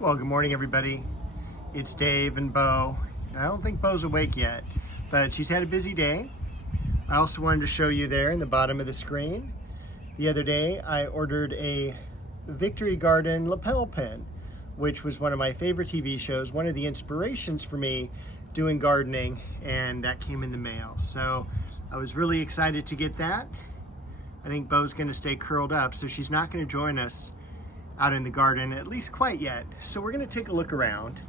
Well, good morning, everybody. It's Dave and Bo. I don't think Bo's awake yet, but she's had a busy day. I also wanted to show you there in the bottom of the screen. The other day, I ordered a Victory Garden lapel pin, which was one of my favorite TV shows, one of the inspirations for me doing gardening, and that came in the mail. So I was really excited to get that. I think Bo's gonna stay curled up, so she's not gonna join us out in the garden, at least quite yet. So we're gonna take a look around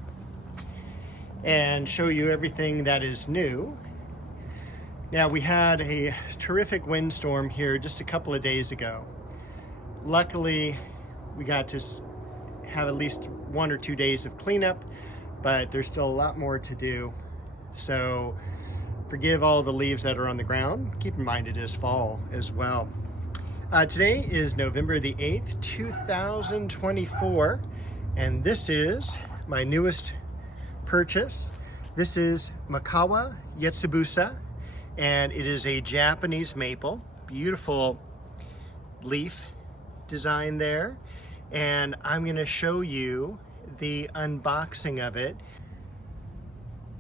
and show you everything that is new. Now, we had a terrific windstorm here just a couple of days ago. Luckily, we got to have at least 1 or 2 days of cleanup, but there's still a lot more to do. So forgive all the leaves that are on the ground. Keep in mind it is fall as well. Today is November the 8th, 2024, and this is my newest purchase. This is Makawa Yetsubusa, and it is a Japanese maple. Beautiful leaf design there, and I'm going to show you the unboxing of it.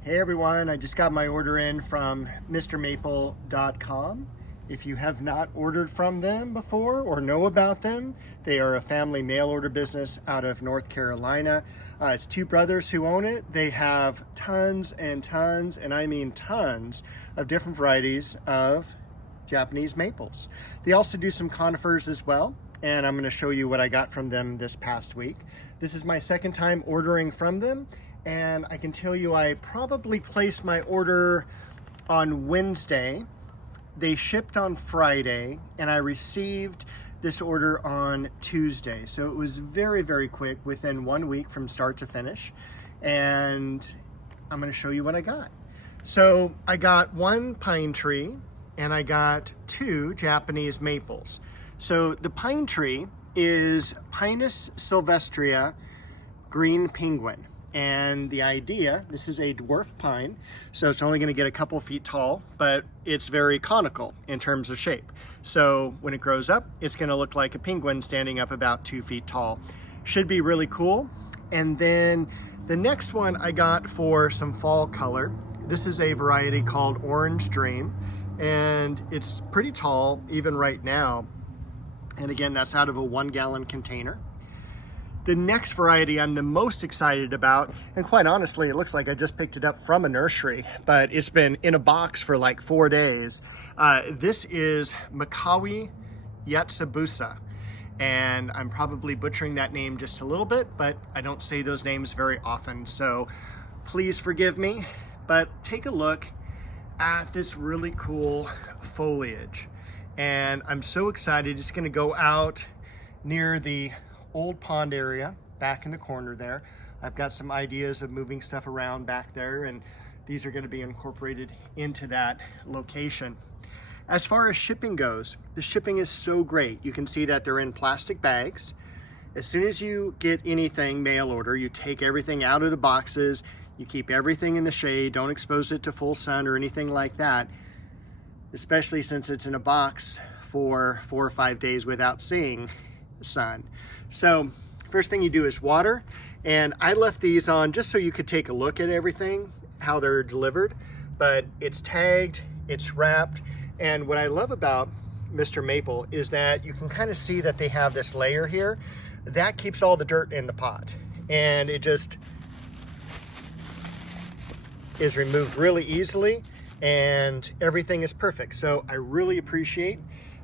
Hey everyone, I just got my order in from MrMaple.com. If you have not ordered from them before or know about them, they are a family mail order business out of North Carolina. It's two brothers who own it. They have tons and tons, and I mean tons, of different varieties of Japanese maples. They also do some conifers as well, and I'm going to show you what I got from them this past week. This is my second time ordering from them, and I can tell you I probably placed my order on Wednesday. They shipped on Friday, and I received this order on Tuesday. So it was very, very quick, within 1 week from start to finish. And I'm gonna show you what I got. So I got one pine tree, and I got 2 Japanese maples. So the pine tree is Pinus sylvestria green penguin. And the idea, this is a dwarf pine, so it's only going to get a couple feet tall, but it's very conical in terms of shape. So when it grows up, it's going to look like a penguin standing up about 2 feet tall. Should be really cool. And then the next one I got for some fall color. This is a variety called Orange Dream, and it's pretty tall even right now. And again, that's out of a 1-gallon container. The next variety I'm the most excited about, and quite honestly, it looks like I just picked it up from a nursery, but it's been in a box for like 4 days. This is Makawa Yetsubusa, and I'm probably butchering that name just a little bit, but I don't say those names very often, so please forgive me. But take a look at this really cool foliage, and I'm so excited. It's going to go out near the old pond area back in the corner there. I've got some ideas of moving stuff around back there, and these are going to be incorporated into that location. As far as shipping goes, the shipping is so great. You can see that they're in plastic bags. As soon as you get anything mail order, you take everything out of the boxes, you keep everything in the shade, don't expose it to full sun or anything like that, especially since it's in a box for 4 or 5 days without seeing the sun. So first thing you do is water, and I left these on just so you could take a look at everything, how they're delivered, but it's tagged, it's wrapped, and what I love about Mr. Maple is that you can kind of see that they have this layer here that keeps all the dirt in the pot, and it just is removed really easily, and everything is perfect. So I really appreciate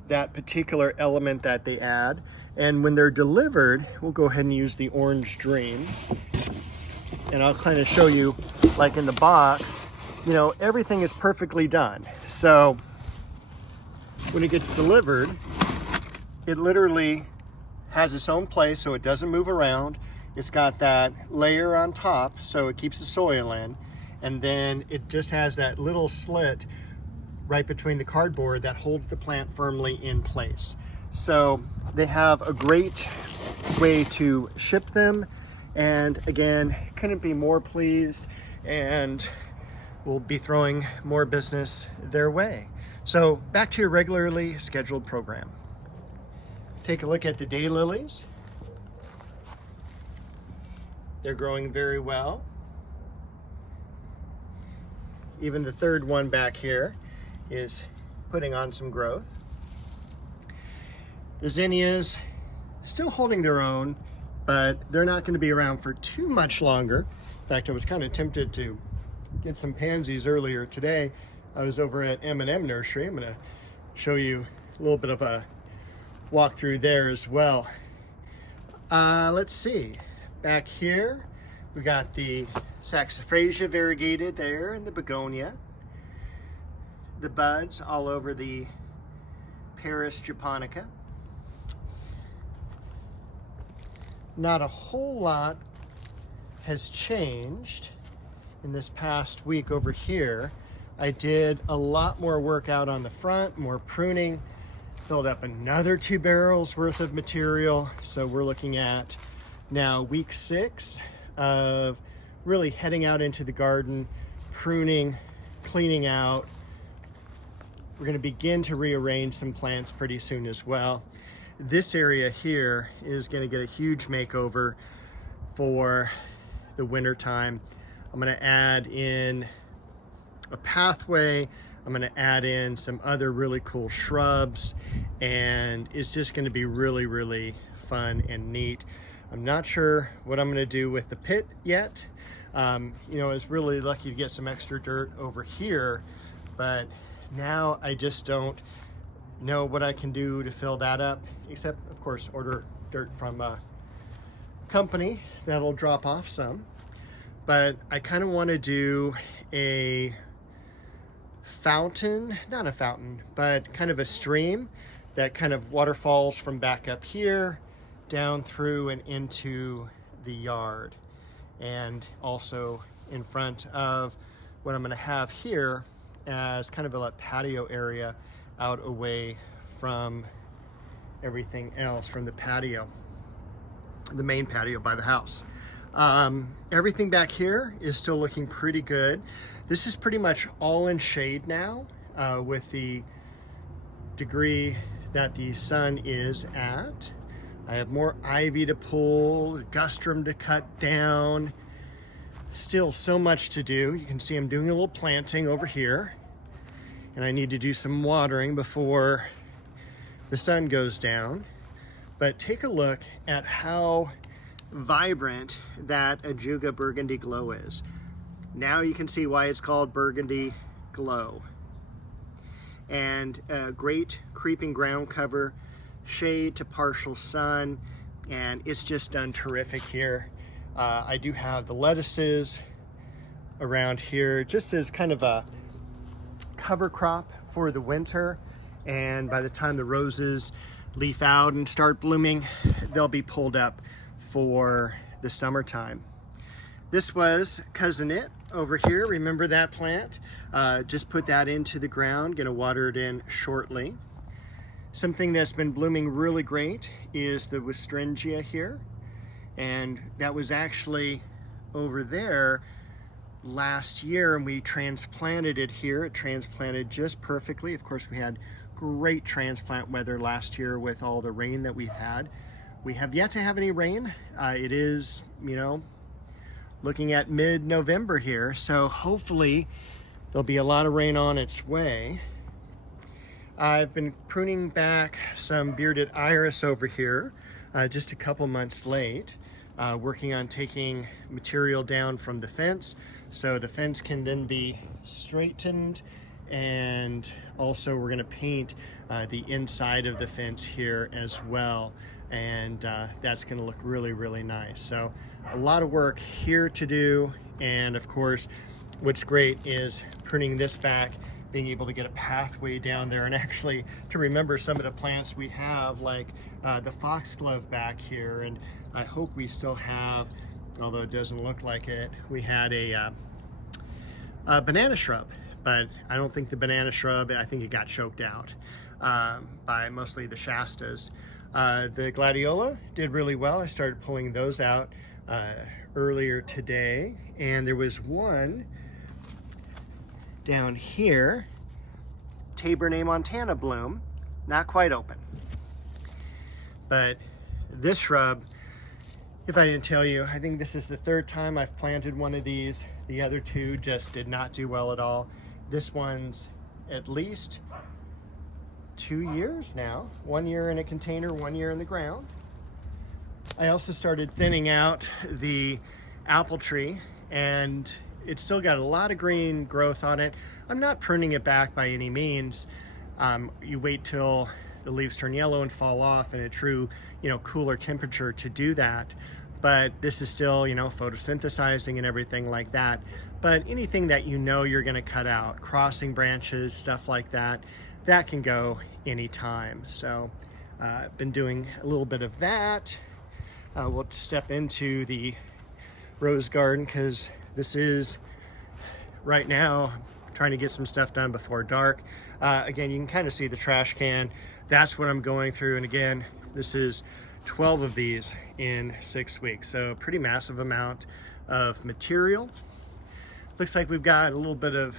that particular element that they add. And when they're delivered, we'll go ahead and use the Orange Dream, and I'll kind of show you, like in the box, you know, everything is perfectly done. So when it gets delivered, it literally has its own place, so it doesn't move around. It's got that layer on top, so it keeps the soil in, and then it just has that little slit right between the cardboard that holds the plant firmly in place. So they have a great way to ship them, and again, couldn't be more pleased, and we'll be throwing more business their way. So back to your regularly scheduled program. Take a look at the daylilies. They're growing very well. Even the third one back here is putting on some growth. The zinnias still holding their own, but they're not going to be around for too much longer. In fact, I was kind of tempted to get some pansies earlier today. I was over at M&M Nursery. I'm going to show you a little bit of a walk through there as well. Let's see. Back here, we got the saxifraga variegated there and the begonia. The buds all over the Paris japonica. Not a whole lot has changed in this past week over here. I did a lot more work out on the front, more pruning, filled up another 2 barrels worth of material. So we're looking at now week 6 of really heading out into the garden, pruning, cleaning out. We're going to begin to rearrange some plants pretty soon as well. This area here is going to get a huge makeover for the winter time. I'm going to add in a pathway. I'm going to add in some other really cool shrubs, and it's just going to be really, really fun and neat. I'm not sure what I'm going to do with the pit yet. You know, I was really lucky to get some extra dirt over here, but now I just don't know what I can do to fill that up, except of course order dirt from a company that'll drop off some. But I kind of want to do a fountain, not a fountain, but kind of a stream that kind of waterfalls from back up here down through and into the yard, and also in front of what I'm going to have here as kind of a patio area out away from everything else, from the patio, the main patio by the house. Everything back here is still looking pretty good. This is pretty much all in shade now, with the degree that the sun is at. I have more ivy to pull, gustrum to cut down. Still so much to do. You can see I'm doing a little planting over here, and I need to do some watering before the sun goes down. But take a look at how vibrant that Ajuga Burgundy Glow is. Now you can see why it's called Burgundy Glow. And a great creeping ground cover, shade to partial sun, and it's just done terrific here. I do have the lettuces around here just as kind of a cover crop for the winter, and by the time the roses leaf out and start blooming, they'll be pulled up for the summertime. This was Cousin It over here. Remember that plant? Just put that into the ground, gonna water it in shortly. Something that's been blooming really great is the Westringia here, and that was actually over there last year, and we transplanted it here. It transplanted just perfectly. Of course, we had great transplant weather last year with all the rain that we've had. We have yet to have any rain. It is, you know, looking at mid-November here, so hopefully there'll be a lot of rain on its way. I've been pruning back some bearded iris over here, just a couple months late, working on taking material down from the fence so the fence can then be straightened, and also we're going to paint the inside of the fence here as well, and that's going to look really, really nice. So a lot of work here to do, and of course what's great is pruning this back, being able to get a pathway down there, and actually to remember some of the plants we have, like the foxglove back here, and I hope we still have, although it doesn't look like it, we had a banana shrub, but I don't think the banana shrub, I think it got choked out by mostly the Shastas. The gladiola did really well. I started pulling those out earlier today, and there was one down here, Tabernet Montana bloom, not quite open. But this shrub If I didn't tell you, I think this is the third time I've planted one of these. The other two just did not do well at all. This one's at least 2 years now. 1 year in a container, 1 year in the ground. I also started thinning out the apple tree, and it's still got a lot of green growth on it. I'm not pruning it back by any means. You wait till the leaves turn yellow and fall off in a true, cooler temperature to do that. But this is still, photosynthesizing and everything like that. But anything that you're gonna cut out, crossing branches, stuff like that, that can go anytime. So I've been doing a little bit of that. We'll step into the rose garden because this is right now trying to get some stuff done before dark. Again, you can kind of see the trash can. That's what I'm going through. And again, this is 12 of these in 6 weeks. So pretty massive amount of material. Looks like we've got a little bit of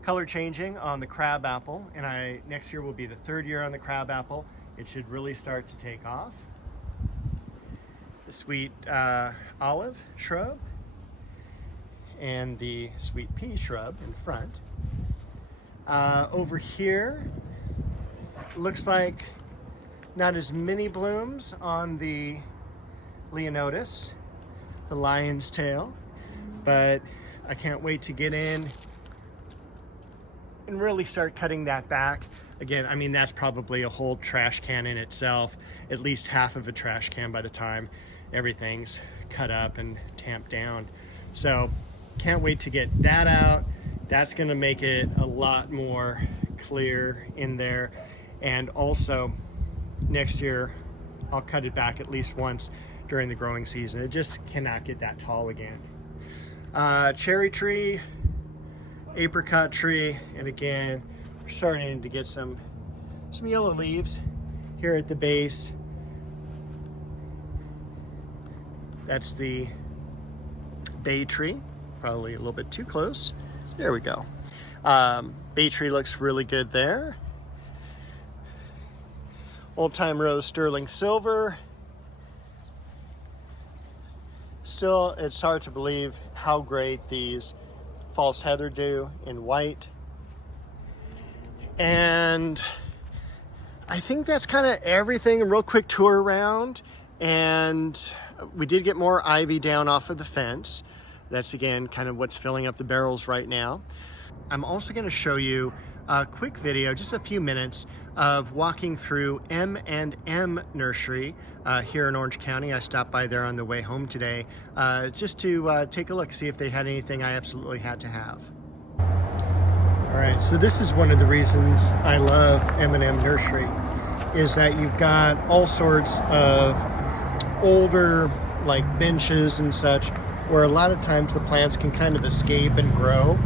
color changing on the crab apple. And next year will be the 3rd year on the crab apple. It should really start to take off. The sweet olive shrub and the sweet pea shrub in front. Over here, looks like not as many blooms on the Leonotis, the lion's tail, but I can't wait to get in and really start cutting that back. Again, I mean, that's probably a whole trash can in itself, at least half of a trash can by the time everything's cut up and tamped down. So can't wait to get that out. That's gonna make it a lot more clear in there. And also next year, I'll cut it back at least once during the growing season. It just cannot get that tall again. Cherry tree, apricot tree, and again, we're starting to get some yellow leaves here at the base. That's the bay tree, probably a little bit too close. There we go. Bay tree looks really good there. Old Time Rose sterling silver. Still, it's hard to believe how great these false heather do in white. And I think that's kind of everything. A real quick tour around. And we did get more ivy down off of the fence. That's again kind of what's filling up the barrels right now. I'm also going to show you a quick video, just a few minutes, of walking through M&M Nursery here in Orange County. I stopped by there on the way home today just to take a look, see if they had anything I absolutely had to have. All right, so this is one of the reasons I love M&M Nursery, is that you've got all sorts of older like benches and such, where a lot of times the plants can kind of escape and grow,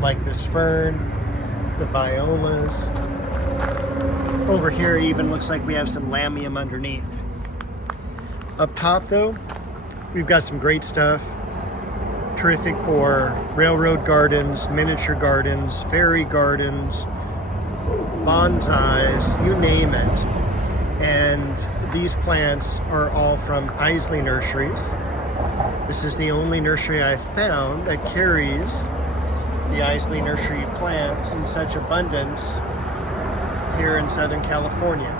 like this fern, the violas. Over here even looks like we have some lamium underneath. Up top though, we've got some great stuff. Terrific for railroad gardens, miniature gardens, fairy gardens, bonsais, you name it. And these plants are all from Isley Nurseries. This is the only nursery I've found that carries the Isley Nursery plants in such abundance here in Southern California.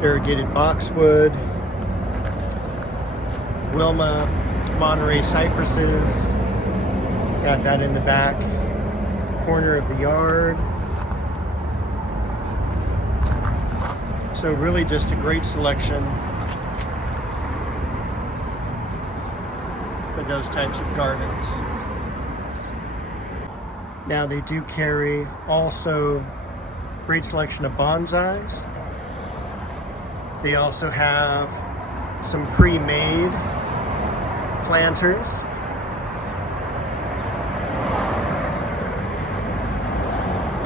Variegated boxwood, Wilma, Monterey cypresses, got that in the back corner of the yard. So really just a great selection for those types of gardens. Now they do carry also great selection of bonsais. They also have some pre-made planters.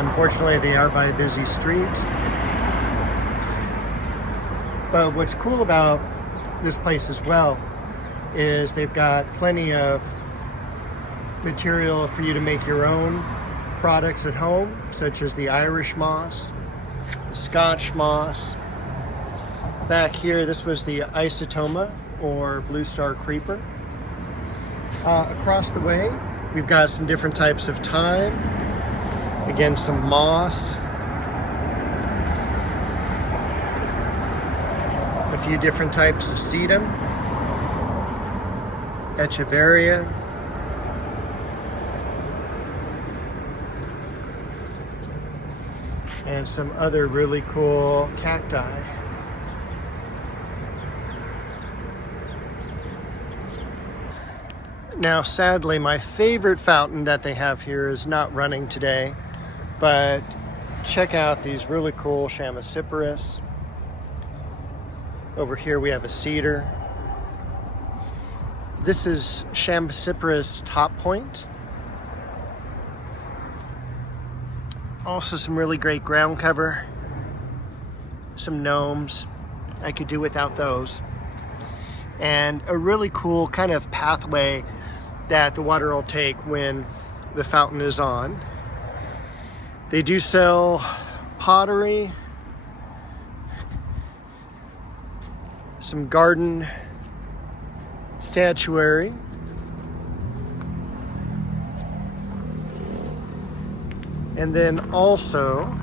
Unfortunately, they are by a busy street. But what's cool about this place as well is they've got plenty of material for you to make your own products at home, such as the Irish moss, the Scotch moss. Back here, this was the isotoma or blue star creeper. Across the way, we've got some different types of thyme. Again, some moss. A few different types of sedum. Echeveria. And some other really cool cacti. Now, sadly, my favorite fountain that they have here is not running today, but check out these really cool Chamaecyparis. Over here we have a cedar. This is Chamaecyparis top point. Also some really great ground cover. Some gnomes. I could do without those. And a really cool kind of pathway that the water will take when the fountain is on. They do sell pottery, some garden statuary, and then also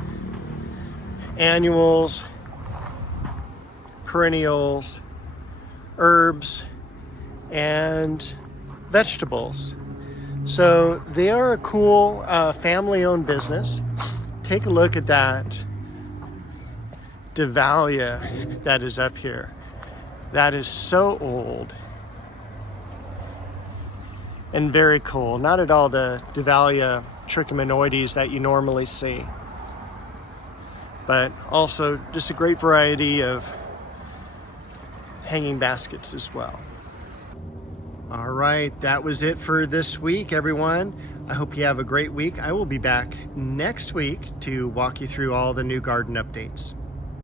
annuals, perennials, herbs, and vegetables. So they are a cool family-owned business. Take a look at that Dahlia that is up here. That is so old and very cool. Not at all the Dahlia trichomanoides that you normally see, but also just a great variety of hanging baskets as well. All right, that was it for this week, everyone. I hope you have a great week. I will be back next week to walk you through all the new garden updates.